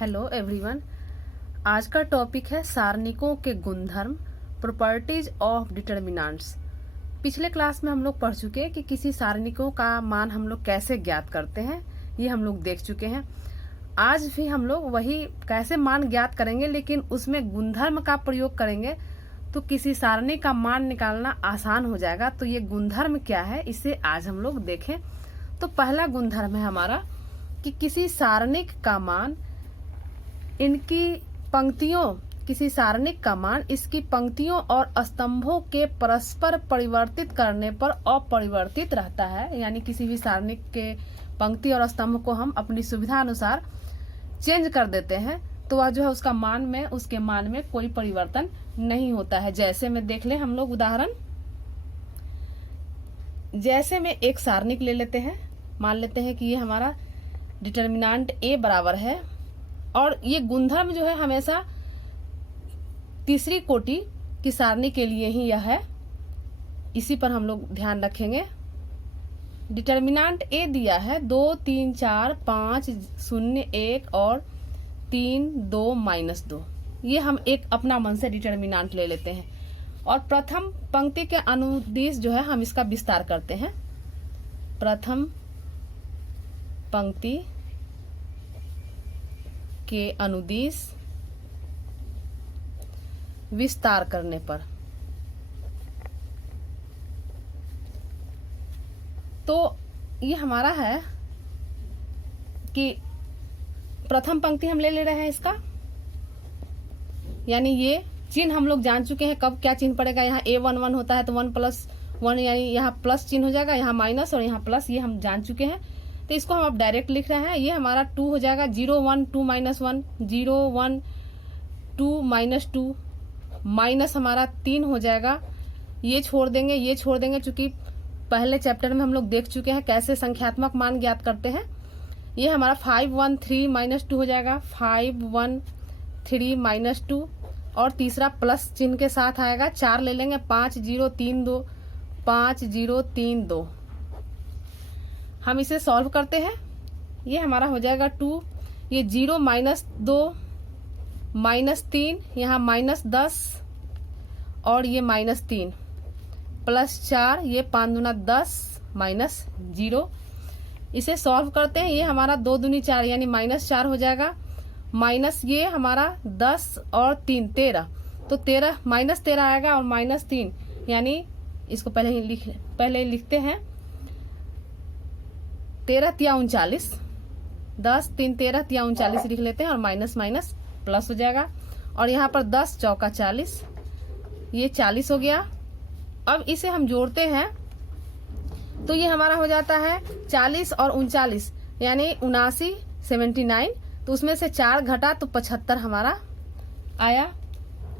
Hello everyone. आज का topic है सारणिकों के गुणधर्म, प्रॉपर्टीज ऑफ डिटर्मिनेंट्स। पिछले क्लास में हम लोग पढ़ चुके हैं कि किसी सारणिकों का मान हम लोग कैसे ज्ञात करते हैं, ये हम लोग देख चुके हैं। आज भी हम लोग वही कैसे मान ज्ञात करेंगे, लेकिन उसमें गुणधर्म का प्रयोग करेंगे तो किसी सारणी का मान निकालना आसान हो जाएगा। तो ये गुणधर्म क्या है, इसे आज हम लोग देखें। तो पहला गुणधर्म है हमारा कि किसी सारणिक का मान इनकी पंक्तियों, किसी सारणिक का मान इसकी पंक्तियों और स्तंभों के परस्पर परिवर्तित करने पर अपरिवर्तित रहता है। यानी किसी भी सारणिक के पंक्ति और स्तंभ को हम अपनी सुविधा अनुसार चेंज कर देते हैं तो वह जो है उसका मान में, उसके मान में कोई परिवर्तन नहीं होता है। जैसे में देख ले हम लोग उदाहरण, जैसे में एक सारणिक ले लेते हैं, मान लेते हैं कि ये हमारा डिटर्मिनेंट ए बराबर है और ये गुणधर्म जो है हमेशा तीसरी कोटि की सारणी के लिए ही यह है, इसी पर हम लोग ध्यान रखेंगे। डिटर्मिनेंट ए दिया है 2 3 4 5 0 1 और 3 2 -2। ये हम एक अपना मन से डिटर्मिनेंट ले लेते हैं और प्रथम पंक्ति के अनुदिश जो है हम इसका विस्तार करते हैं। प्रथम पंक्ति के अनुदिश विस्तार करने पर तो ये हमारा है कि प्रथम पंक्ति हम ले रहे हैं इसका, यानी ये चिन्ह हम लोग जान चुके हैं कब क्या चिन्ह पड़ेगा। यहाँ A11 होता है तो 1+1 यानी यहाँ प्लस चिन्ह हो जाएगा, यहाँ माइनस और यहाँ प्लस, ये हम जान चुके हैं। तो इसको हम अब डायरेक्ट लिख रहे हैं। ये हमारा 2 हो जाएगा, 0 1 2 -1 0 1 2 -2 माइनस हमारा 3 हो जाएगा। ये छोड़ देंगे, ये छोड़ देंगे, चूंकि पहले चैप्टर में हम लोग देख चुके हैं कैसे संख्यात्मक मान ज्ञात करते हैं। ये हमारा 5 1 3 -2 हो जाएगा, 5 1 3 -2 और तीसरा प्लस चिन्ह के साथ आएगा। 4 ले लेंगे, 5 0 3 2 5 0 3 2। हम इसे सॉल्व करते हैं। ये हमारा हो जाएगा 2, ये 0 -2 -3, यहाँ -10 और ये -3 +4, ये 5 दूना 10 -0। इसे सॉल्व करते हैं। ये हमारा 2 दूनी 4 यानी -4 हो जाएगा, माइनस ये हमारा 10 और 3 13, तो 13 -13 आएगा और -3 यानी इसको पहले लिखते हैं। 13 3 39, 10 3 13 3 39 लिख लेते हैं और माइनस माइनस प्लस हो जाएगा। और यहाँ पर 10 चौका 40, ये 40 हो गया। अब इसे हम जोड़ते हैं तो ये हमारा हो जाता है 40 और 39 यानी 79 79। तो उसमें से 4 घटा तो 75 हमारा आया।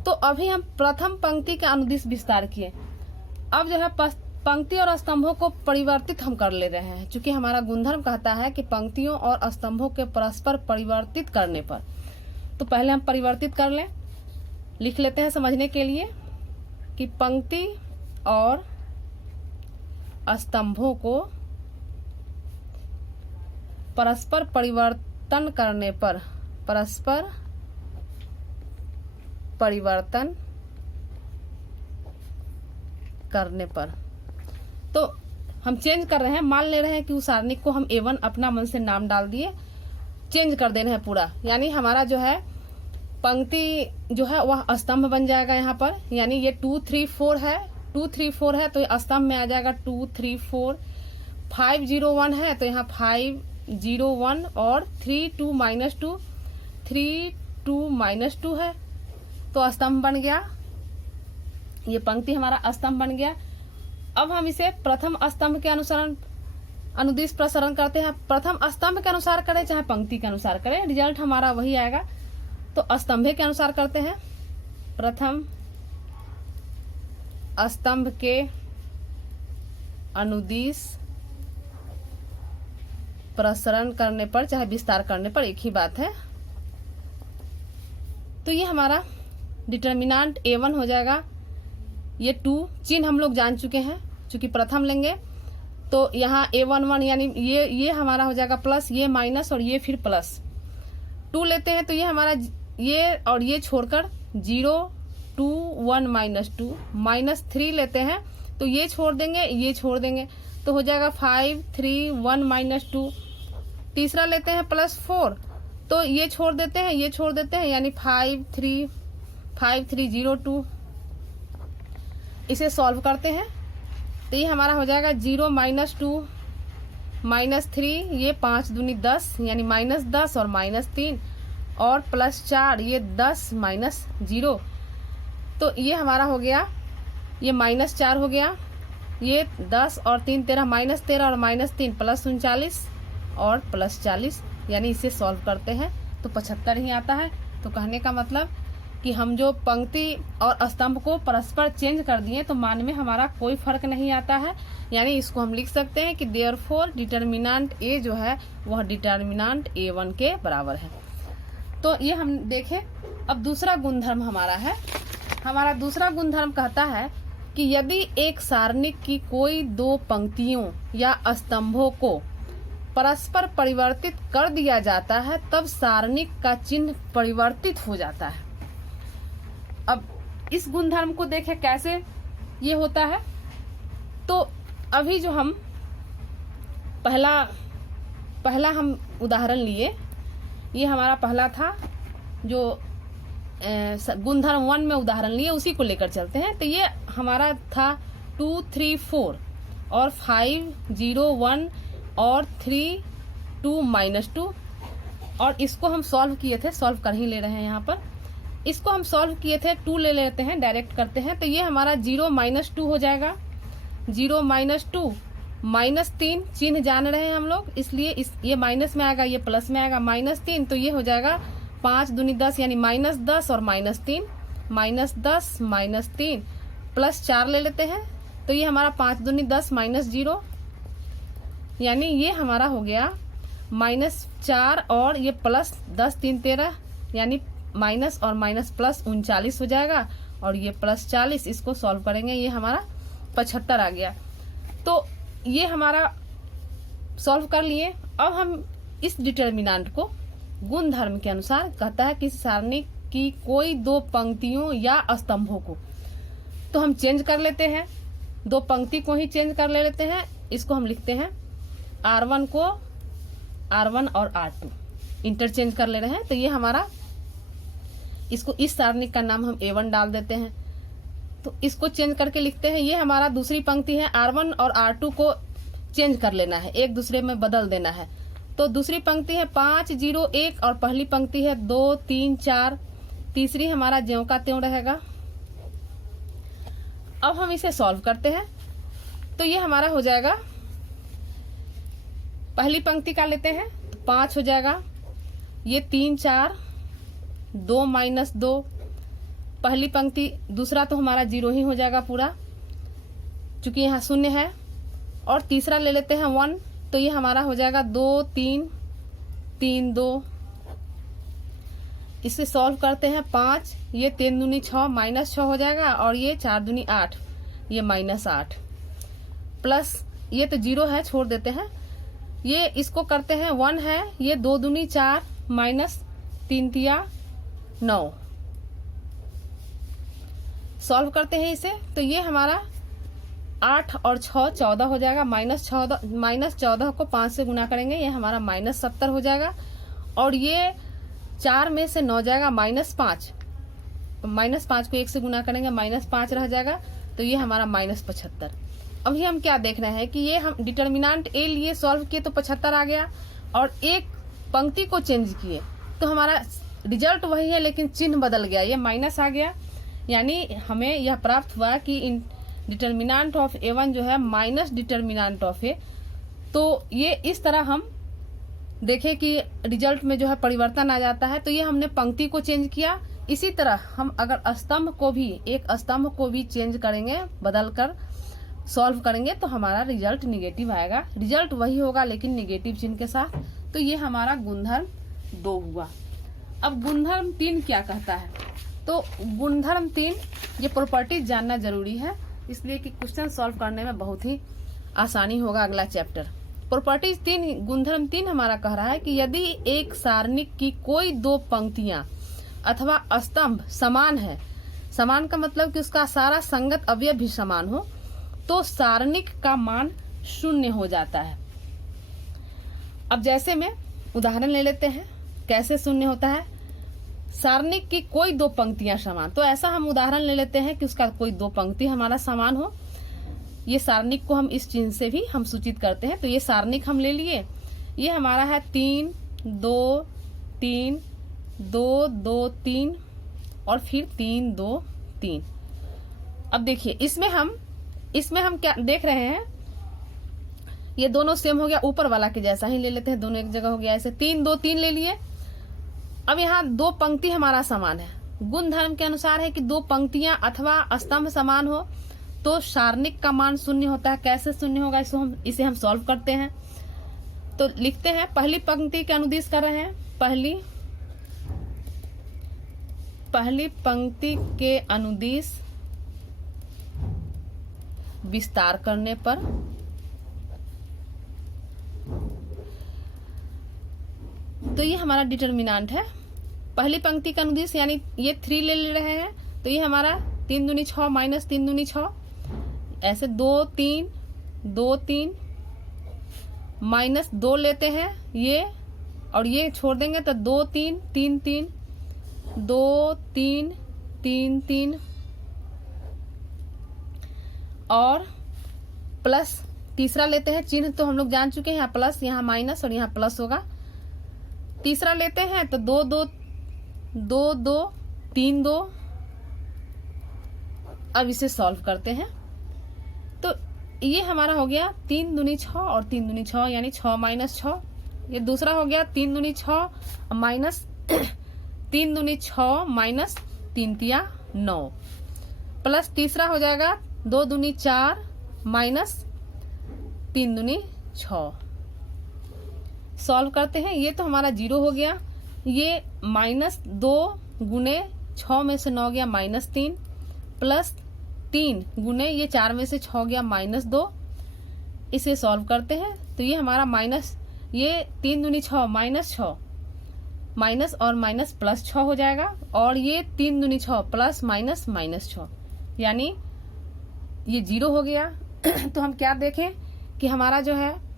तो अभी हम प्रथम पंक्ति के अनुदिश विस्तार किए। अब जो है पंक्ति और स्तंभों को परिवर्तित हम कर ले रहे हैं, क्योंकि हमारा गुणधर्म कहता है कि पंक्तियों और स्तंभों के परस्पर परिवर्तित करने पर। तो पहले हम परिवर्तित कर लें, लिख लेते हैं समझने के लिए कि पंक्ति और स्तंभों को परस्पर परिवर्तन करने पर, परस्पर परिवर्तन करने पर तो हम चेंज कर रहे हैं। मान ले रहे हैं कि उस सारणिक को हम A1 अपना मन से नाम डाल दिए, चेंज कर दे रहे हैं पूरा। यानी हमारा जो है पंक्ति जो है वह स्तंभ बन जाएगा यहाँ पर। यानी ये 2 3 4 है, 2 3 4 है तो ये स्तंभ में आ जाएगा 2 3 4। 5 0 1 है तो यहाँ 5 0 1 और 3 2 -2 3 2 -2 है तो स्तंभ बन गया। ये पंक्ति हमारा स्तंभ बन गया। अब हम इसे प्रथम स्तंभ के अनुदिश प्रसरण करते हैं। प्रथम स्तंभ के अनुसार करें चाहे पंक्ति के अनुसार करें, रिजल्ट हमारा वही आएगा। तो स्तंभ के अनुसार करते हैं। प्रथम स्तंभ के अनुदिश प्रसरण करने पर चाहे विस्तार करने पर एक ही बात है। तो ये हमारा डिटर्मिनेंट A1 हो जाएगा। ये 2 चिन्ह हम लोग जान चुके हैं, चूंकि प्रथम लेंगे तो यहाँ A11 यानी ये हमारा हो जाएगा प्लस, ये माइनस और ये फिर प्लस। 2 लेते हैं तो ये हमारा ये और ये छोड़कर 0 2 1 -2, -3 लेते हैं तो ये छोड़ देंगे, ये छोड़ देंगे तो हो जाएगा 5 3 1 -2। तीसरा लेते हैं +4 तो ये छोड़ देते हैं, ये छोड़ देते हैं, यानी 5 3 0 2। इसे सॉल्व करते हैं तो ये हमारा हो जाएगा 0 -2 -3, ये 5 दूनी 10 यानी -10 और -3 और +4 ये 10 -0 तो ये हमारा हो गया, ये -4 हो गया, ये 10 और 3 13 -13 और -3 +39 और +40, यानी इसे सॉल्व करते हैं तो 75 ही आता है। तो कहने का मतलब कि हम जो पंक्ति और स्तंभ को परस्पर चेंज कर दिए तो मान में हमारा कोई फर्क नहीं आता है, यानी इसको हम लिख सकते हैं कि देयरफॉर डिटर्मिनेंट ए जो है वह डिटर्मिनेंट A1 के बराबर है। तो ये हम देखें। अब दूसरा गुणधर्म हमारा है, हमारा दूसरा गुणधर्म कहता है कि यदि एक सारणिक की कोई दो पंक्तियों या स्तंभों को परस्पर परिवर्तित कर दिया जाता है तब सारणिक का चिन्ह परिवर्तित हो जाता है। अब इस गुणधर्म को देखें कैसे ये होता है। तो अभी जो हम पहला हम उदाहरण लिए, ये हमारा पहला था जो गुणधर्म 1 में उदाहरण लिए, उसी को लेकर चलते हैं। तो ये हमारा था 2 3 4 और 5 0 1 और 3 2 -2 और इसको हम सॉल्व किए थे, सॉल्व कर ही ले रहे हैं यहाँ पर। इसको हम सॉल्व किए थे, 2 ले लेते हैं, डायरेक्ट करते हैं। तो ये हमारा 0 -2 हो जाएगा, 0 -2 -3 चिन्ह जान रहे हैं हम लोग, इसलिए ये माइनस में आएगा, ये प्लस में आएगा, -3 तो ये हो जाएगा 5 दूनी 10 यानी -10 और -3 -10 -3 +4 ले लेते हैं तो ये हमारा 5 दूनी 10 -0 यानी ये हमारा हो गया -4 और ये +10 3 13 यानी माइनस और माइनस प्लस 39 हो जाएगा और ये +40, इसको सॉल्व करेंगे ये हमारा 75 आ गया। तो ये हमारा सॉल्व कर लिए। अब हम इस डिटर्मिनेंट को गुणधर्म के अनुसार कहता है कि सारणी की कोई दो पंक्तियों या स्तंभों को, तो हम चेंज कर लेते हैं, दो पंक्ति को ही चेंज कर लेते हैं। इसको हम लिखते हैं R1 को R1 और R2 इंटरचेंज कर ले रहे हैं। तो ये हमारा, इसको इस सारणी का नाम हम A1 डाल देते हैं। तो इसको चेंज करके लिखते हैं, ये हमारा दूसरी पंक्ति है, R1 और R2 को चेंज कर लेना है, एक दूसरे में बदल देना है। तो दूसरी पंक्ति है 5 0 1 और पहली पंक्ति है 2 3 4, तीसरी हमारा ज्यों का त्यों रहेगा। अब हम इसे सॉल्व करते हैं तो ये हमारा हो जाएगा, पहली पंक्ति का लेते हैं तो 5 हो जाएगा, ये 3 4 2 -2, पहली पंक्ति, दूसरा तो हमारा 0 ही हो जाएगा पूरा चूंकि यहाँ शून्य है, और तीसरा ले लेते हैं 1 तो ये हमारा हो जाएगा 2 3 3 2। इसे सॉल्व करते हैं 5, ये 3 दूनी 6 -6 हो जाएगा और ये 4 दूनी 8, ये -8 प्लस ये तो 0 है, छोड़ देते हैं। ये इसको करते हैं 1 है, ये 2 दूनी 4 -3 तिया 9, सॉल्व करते हैं इसे तो ये हमारा 8 और 6 14 हो जाएगा, -14 को 5 से गुना करेंगे, ये हमारा -70 हो जाएगा और ये 4 में से 9 जाएगा -5, -5 को 1 से गुना करेंगे -5 रह जाएगा तो ये हमारा -75। अभी हम क्या देख रहे हैं कि ये हम डिटर्मिनेंट ए लिए सॉल्व किए तो 75 आ गया और एक पंक्ति को चेंज किए तो हमारा रिजल्ट वही है लेकिन चिन्ह बदल गया, ये माइनस आ गया। यानी हमें यह प्राप्त हुआ कि डिटर्मिनेंट ऑफ A1 जो है माइनस डिटर्मिनेंट ऑफ ए। तो ये इस तरह हम देखें कि रिजल्ट में जो है परिवर्तन आ जाता है। तो ये हमने पंक्ति को चेंज किया। इसी तरह हम अगर स्तंभ को भी, एक स्तंभ को भी चेंज करेंगे, बदल कर सॉल्व करेंगे तो हमारा रिजल्ट निगेटिव आएगा। रिजल्ट वही होगा लेकिन निगेटिव चिन्ह के साथ। तो ये हमारा गुणधर्म 2 हुआ। अब गुणधर्म 3 क्या कहता है? तो गुणधर्म 3 ये प्रॉपर्टीज जानना जरूरी है, इसलिए कि क्वेश्चन सॉल्व करने में बहुत ही आसानी होगा अगला चैप्टर। प्रॉपर्टीज 3, गुणधर्म 3 हमारा कह रहा है कि यदि एक सारणिक की कोई 2 पंक्तियां अथवा स्तंभ समान है, समान का मतलब कि उसका सारा संगत अवयव भी समान हो, तो सारणिक का मान 0 हो जाता है। अब जैसे में उदाहरण ले लेते हैं कैसे 0 होता है। सारणिक की कोई 2 पंक्तियां समान, तो ऐसा हम उदाहरण ले लेते हैं कि उसका कोई 2 पंक्ति हमारा समान हो। ये सारणिक को हम इस चिन्ह से भी हम सूचित करते हैं। तो ये सारणिक हम ले लिए, ये हमारा है 3 2 3 2 2 3 और फिर 3 2 3। अब देखिए इसमें हम क्या देख रहे हैं, ये दोनों सेम हो गया, ऊपर वाला के जैसा ही ले लेते हैं, दोनों एक जगह हो गया। ऐसे 3 2 3 ले लिए। अब यहाँ 2 पंक्ति हमारा समान है। गुणधर्म के अनुसार है कि 2 पंक्तियां अथवा स्तंभ समान हो तो सारणिक का मान 0 होता है। कैसे 0 होगा, इसे हम सॉल्व करते हैं। तो लिखते हैं, पहली पंक्ति के अनुदिश कर रहे हैं। पहली पंक्ति के अनुदिश विस्तार करने पर तो ये हमारा डिटर्मिनेंट है। पहली पंक्ति का अनुदिश यानी ये 3 ले रहे हैं, तो ये हमारा 3 दूनी 6 माइनस 3 दूनी 6, ऐसे 2 3 2 3 माइनस 2 लेते हैं ये, और ये छोड़ देंगे तो 2 3 3 3 2 3 3 3 और प्लस तीसरा लेते हैं। चिन्ह तो हम लोग जान चुके हैं, यहाँ प्लस यहाँ माइनस और यहाँ प्लस होगा। तीसरा लेते हैं तो 2 2 2 2 3 2। अब इसे सॉल्व करते हैं तो ये हमारा हो गया 3 दूनी 6 और 3 दूनी 6 यानी 6 माइनस 6। ये दूसरा हो गया 3 दूनी 6 माइनस 3 दूनी 6 माइनस 3 तिया 9, प्लस तीसरा हो जाएगा 2 दूनी 4 माइनस 3 दूनी 6। सॉल्व करते हैं, ये तो हमारा 0 हो गया। ये माइनस 2 गुने 6 में से 9 गया माइनस 3, प्लस 3 गुने ये 4 में से 6 गया माइनस 2। इसे सॉल्व करते हैं तो ये हमारा माइनस, ये 3 दूनी 6 माइनस 6 माइनस और माइनस प्लस 6 हो जाएगा, और ये 3 दूनी 6 प्लस माइनस माइनस 6 यानी ये 0 हो गया। तो हम क्या देखें कि हमारा जो है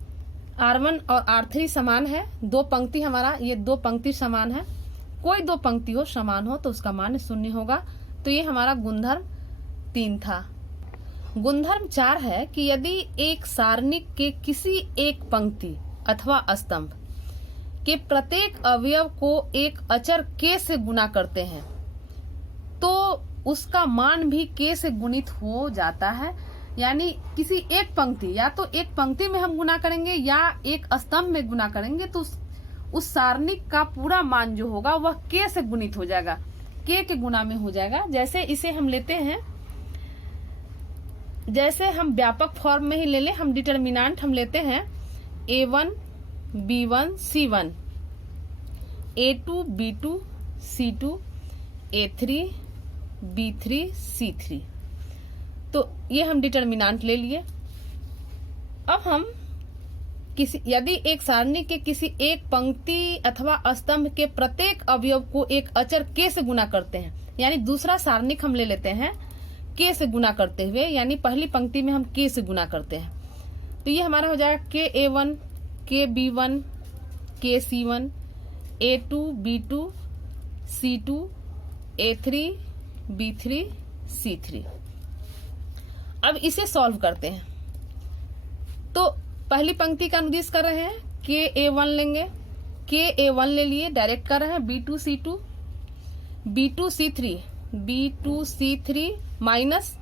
R1 और R3 समान है। 2 पंक्ति हमारा, ये 2 पंक्ति समान है। कोई 2 पंक्ति हो समान हो तो उसका मान 0 होगा। तो ये हमारा गुणधर्म 3 था। गुणधर्म 4 है कि यदि एक सारणिक के किसी एक पंक्ति अथवा स्तंभ के प्रत्येक अवयव को एक अचर k से गुणा करते हैं तो उसका मान भी k से गुणित हो जाता है। यानी किसी एक पंक्ति, या तो एक पंक्ति में हम गुना करेंगे या एक स्तंभ में गुना करेंगे, तो उस सारणिक का पूरा मान जो होगा वह k से गुणित हो जाएगा, k के गुना में हो जाएगा। जैसे इसे हम लेते हैं, जैसे हम व्यापक फॉर्म में ही ले लें, हम डिटर्मिनेंट हम लेते हैं A1 B1 C1, A2 B2 C2, A3 B3 C3। तो ये हम डिटर्मिनेंट ले लिए। अब हम यदि एक सारणी के किसी एक पंक्ति अथवा स्तंभ के प्रत्येक अवयव को एक अचर k से गुना करते हैं, यानी दूसरा सारणिक हम ले लेते हैं k से गुना करते हुए, यानी पहली पंक्ति में हम k से गुना करते हैं, तो ये हमारा हो जाएगा KA1 KB1 KC1 A2 B2 C2 A3 B3 C3। अब इसे सॉल्व करते हैं। तो पहली पंक्ति का अनुदिश कर रहे हैं, KA1 लेंगे, KA1 ले लिए, डायरेक्ट कर रहे हैं B2 C2 B2 C3 B2 C3 minus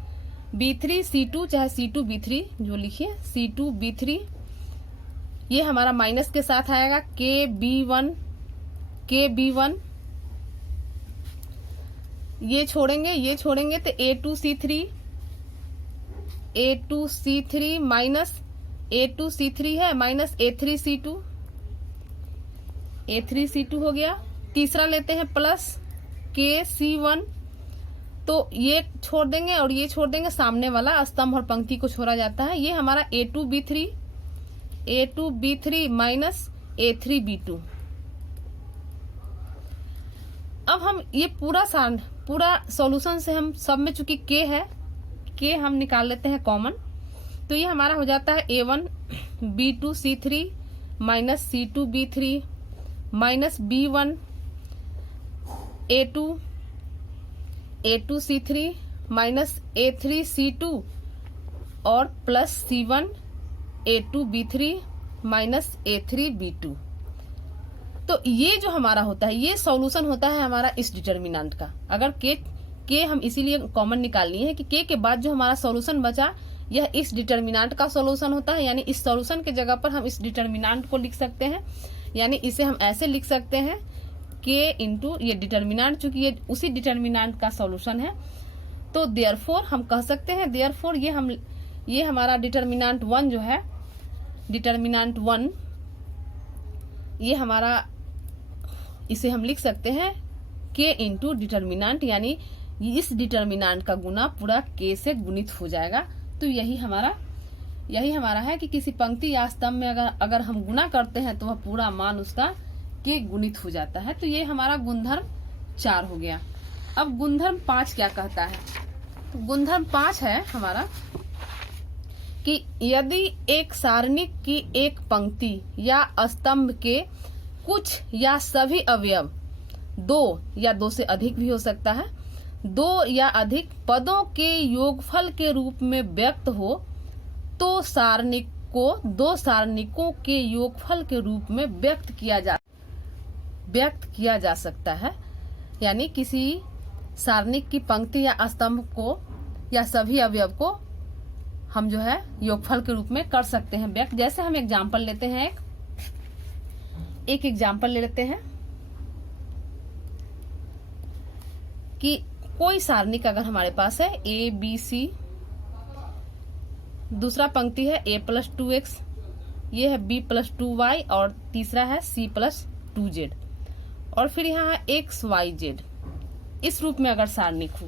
B3 C2 चाहे C2 B3 जो लिखिए C2 B3। ये हमारा माइनस के साथ आएगा KB1 ये छोड़ेंगे तो A2 C3 minus A2 C3 है माइनस A3 C2 हो गया। तीसरा लेते हैं प्लस KC1, तो ये छोड़ देंगे और ये छोड़ देंगे, सामने वाला स्तंभ और पंक्ति को छोड़ा जाता है। ये हमारा A2 B3 A2B3 minus A3B2। अब हम ये पूरा सॉल्यूशन से हम सब में चूंकि k है, k हम निकाल लेते हैं कॉमन, तो ये हमारा हो जाता है A1B2C3 minus C2B3 minus B1 A2C3 minus A3C2 और plus C1 A2B3 minus A3B2। तो ये जो हमारा होता है ये सॉल्यूशन होता है हमारा इस डिटर्मिनेंट का। अगर के हम इसीलिए कॉमन निकाल लिए हैं कि के बाद जो हमारा सॉल्यूशन बचा यह इस डिटर्मिनेंट का सॉल्यूशन होता है, यानी इस सॉल्यूशन के जगह पर हम इस डिटर्मिनेंट को लिख सकते हैं, यानी इसे हम ऐसे लिख सकते हैं के इंटू ये डिटर्मिनेंट, चूंकि ये उसी डिटर्मिनेंट का सॉल्यूशन है। तो देयरफॉर हम कह सकते हैं, देयरफॉर ये हमारा डिटर्मिनेंट 1 जो है, डिटर्मिनेंट 1 ये हमारा, इसे हम लिख सकते हैं के इंटू डिटर्मिनेंट, यानी इस डिटर्मिनेंट का गुना पूरा के से गुणित हो जाएगा। तो यही हमारा है कि किसी पंक्ति या स्तंभ में अगर हम गुना करते हैं तो वह पूरा मान उसका के गुणित हो जाता है। तो ये हमारा गुणधर्म 4 हो गया। अब गुणधर्म 5 क्या कहता है? तो गुणधर्म 5 है हमारा कि यदि एक सारणिक की एक पंक्ति या स्तंभ के कुछ या सभी अवयव 2 या 2 से अधिक भी हो सकता है, 2 या अधिक पदों के योगफल के रूप में व्यक्त हो, तो सारणिक को 2 सारणिकों के योगफल के रूप में व्यक्त किया जा सकता है। यानी किसी सारणिक की पंक्ति या स्तंभ को या सभी अवयव को हम जो है योगफल के रूप में कर सकते हैं व्यक्त। जैसे हम एग्जाम्पल लेते हैं, एक एग्जाम्पल ले लेते हैं कि कोई सारणिक अगर हमारे पास है ए बी सी, दूसरा पंक्ति है a प्लस 2x, ये है b प्लस 2y और तीसरा है c प्लस 2z, और फिर यहाँ है x y z। इस रूप में अगर सारणिक हो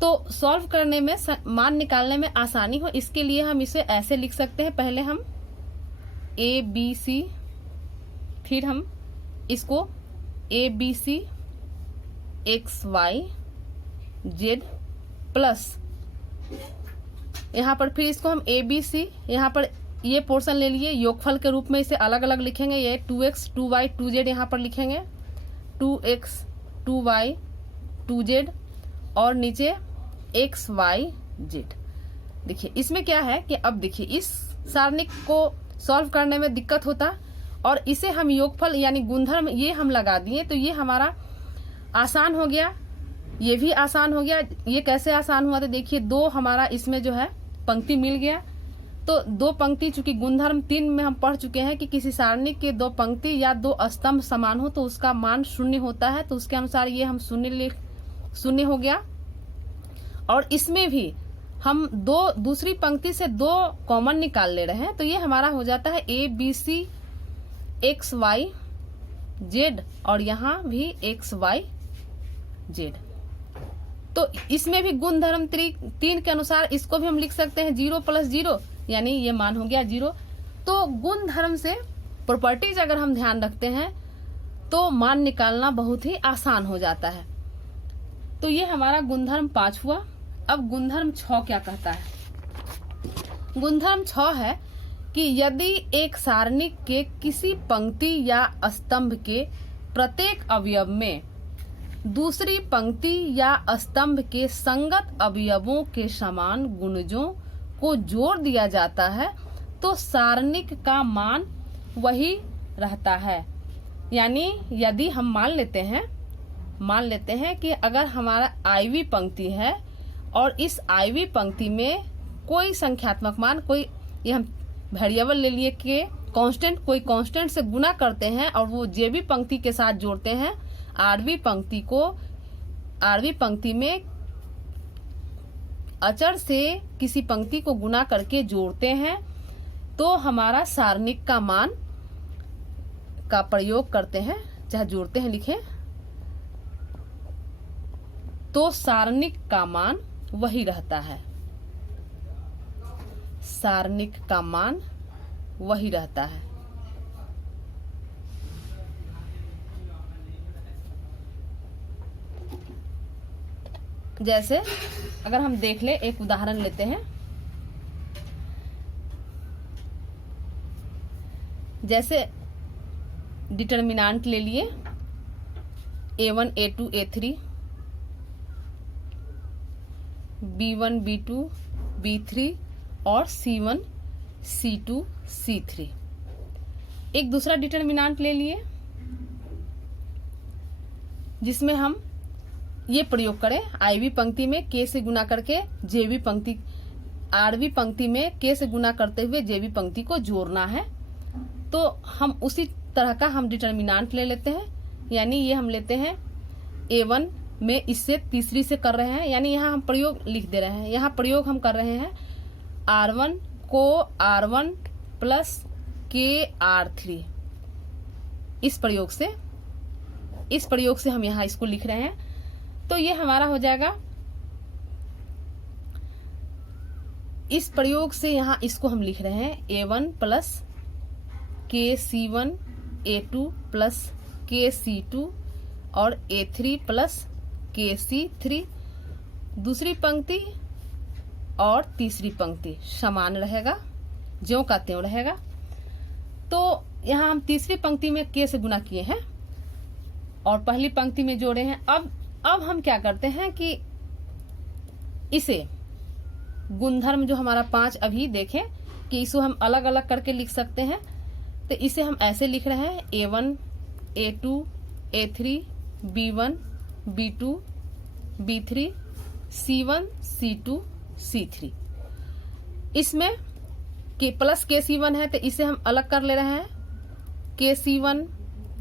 तो सॉल्व करने में, मान निकालने में आसानी हो, इसके लिए हम इसे ऐसे लिख सकते हैं। पहले हम a b c, फिर हम इसको a b c x y z plus यहाँ पर फिर इसको हम a b c, यहाँ पर ये पोर्शन ले लिए योगफल के रूप में, इसे अलग अलग लिखेंगे। ये 2x 2y 2z यहाँ पर लिखेंगे, 2x 2y 2z और नीचे x y z। देखिए इसमें क्या है कि अब देखिए इस सारणिक को सॉल्व करने में दिक्कत होता और इसे हम योगफल यानी गुणधर्म ये हम लगा दिए, तो ये हमारा आसान हो गया, ये भी आसान हो गया। ये कैसे आसान हुआ? तो देखिए 2 हमारा इसमें जो है पंक्ति मिल गया, तो 2 पंक्ति, चूंकि गुणधर्म 3 में हम पढ़ चुके हैं कि किसी सारणिक के 2 पंक्ति या 2 स्तंभ समान हो तो उसका मान 0 होता है, तो उसके अनुसार ये हम 0 हो गया। और इसमें भी हम दूसरी पंक्ति से 2 कॉमन निकाल ले रहे हैं, तो ये हमारा हो जाता है a b c x y z और यहाँ भी x y z। तो इसमें भी गुणधर्म 3 के अनुसार इसको भी हम लिख सकते हैं 0 प्लस 0, यानी ये मान हो गया 0। तो गुणधर्म से प्रॉपर्टीज अगर हम ध्यान रखते हैं तो मान निकालना बहुत ही आसान हो जाता है। तो ये हमारा गुणधर्म 5 हुआ। अब गुणधर्म 6 क्या कहता है? गुणधर्म 6 है कि यदि एक सारणिक के किसी पंक्ति या स्तंभ के प्रत्येक अवयव में दूसरी पंक्ति या स्तंभ के संगत अवयवों के समान गुणजों को जोड़ दिया जाता है तो सारणिक का मान वही रहता है। यानी यदि हम मान लेते हैं कि अगर हमारा आईवी पंक्ति है और इस आईवी पंक्ति में कोई संख्यात्मक मान, कोई ये हम वेरिएबल ले लिए कि कांस्टेंट, कोई कांस्टेंट से गुना करते हैं और वो जेबी पंक्ति के साथ जोड़ते हैं, आरवी पंक्ति में अचर से किसी पंक्ति को गुना करके जोड़ते हैं, तो हमारा सारणिक का मान का प्रयोग करते हैं, चाहे जोड़ते हैं लिखें, तो सारणिक का मान वही रहता है। सारणिक का मान वही रहता है। जैसे अगर हम देख ले, एक उदाहरण लेते हैं। जैसे डिटर्मिनेंट ले लिए A1 A2 A3, B1 B2 B3 और C1 C2 C3। एक दूसरा डिटर्मिनेंट ले लिए जिसमें हम ये प्रयोग करें, आईवी पंक्ति में k से गुना करके जेवी पंक्ति, आरवी पंक्ति में k से गुना करते हुए जेवी पंक्ति को जोड़ना है। तो हम उसी तरह का हम डिटर्मिनेंट ले लेते हैं, यानी ये हम लेते हैं A1 में इससे तीसरी से कर रहे हैं, यानी यहाँ हम प्रयोग लिख दे रहे हैं। यहाँ प्रयोग हम कर रहे हैं R1 को R1 प्लस k R3। इस प्रयोग से हम यहाँ इसको लिख रहे हैं। तो ये हमारा हो जाएगा, इस प्रयोग से यहाँ इसको हम लिख रहे हैं A1 plus k C1 A2 plus k C2 और A3 प्लस k C3। दूसरी पंक्ति और तीसरी पंक्ति समान रहेगा, ज्यों का त्यों रहेगा। तो यहाँ हम तीसरी पंक्ति में k से गुना किए हैं और पहली पंक्ति में जोड़े हैं। अब हम क्या करते हैं कि इसे गुणधर्म जो हमारा 5 अभी देखें कि इसको हम अलग अलग करके लिख सकते हैं। तो इसे हम ऐसे लिख रहे हैं A1 A2 A3 B1 B2 B3 C1 C2 C3। इसमें के प्लस के C1 है तो इसे हम अलग कर ले रहे हैं, के C1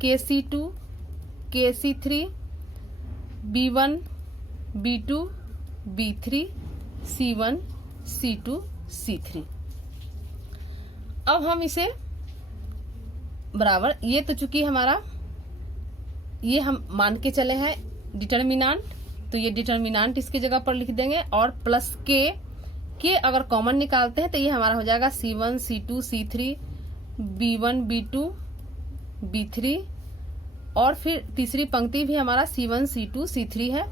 के C2 के C3 B1 B2 B3 C1 C2 C3। अब हम इसे बराबर, ये तो चूंकि हमारा ये हम मान के चले हैं डिटर्मिनेंट, तो ये डिटर्मिनेंट इसकी जगह पर लिख देंगे और प्लस के अगर कॉमन निकालते हैं तो ये हमारा हो जाएगा C1 C2 C3 B1 B2 B3 और फिर तीसरी पंक्ति भी हमारा C1 C2 C3 है।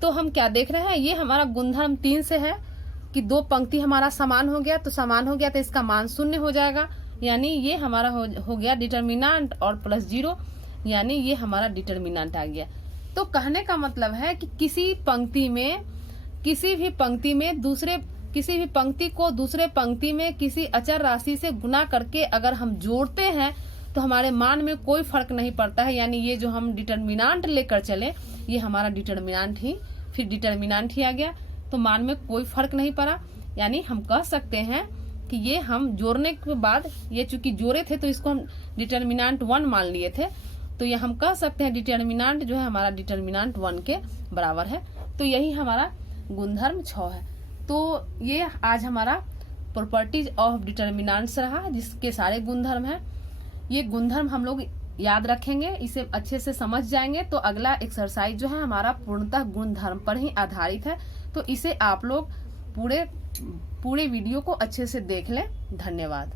तो हम क्या देख रहे हैं, ये हमारा गुणधर्म 3 से है कि दो पंक्ति हमारा समान हो गया, तो समान हो गया तो इसका मान 0 हो जाएगा, यानी ये हमारा हो गया डिटर्मिनेंट और प्लस 0, यानी ये हमारा डिटर्मिनेंट आ गया। तो कहने का मतलब है कि किसी भी पंक्ति में किसी भी पंक्ति को दूसरे पंक्ति में किसी अचर राशि से गुना करके अगर हम जोड़ते हैं तो हमारे मान में कोई फर्क नहीं पड़ता है, यानी ये जो हम डिटर्मिनेंट लेकर चले ये हमारा डिटर्मिनेंट ही आ गया, तो मान में कोई फर्क नहीं पड़ा। यानी हम कह सकते हैं कि ये हम जोड़ने के बाद, ये चूंकि जोड़े थे तो इसको हम डिटर्मिनेंट 1 मान लिए थे, तो ये हम कह सकते हैं डिटर्मिनेंट जो है हमारा डिटर्मिनेंट 1 के बराबर है। तो यही हमारा गुणधर्म 6 है। तो ये आज हमारा प्रॉपर्टीज ऑफ डिटर्मिनेंट्स रहा, जिसके सारे गुणधर्म हैं। ये गुणधर्म हम लोग याद रखेंगे, इसे अच्छे से समझ जाएंगे तो अगला एक्सरसाइज जो है हमारा पूर्णतः गुणधर्म पर ही आधारित है। तो इसे आप लोग पूरे वीडियो को अच्छे से देख लें। धन्यवाद।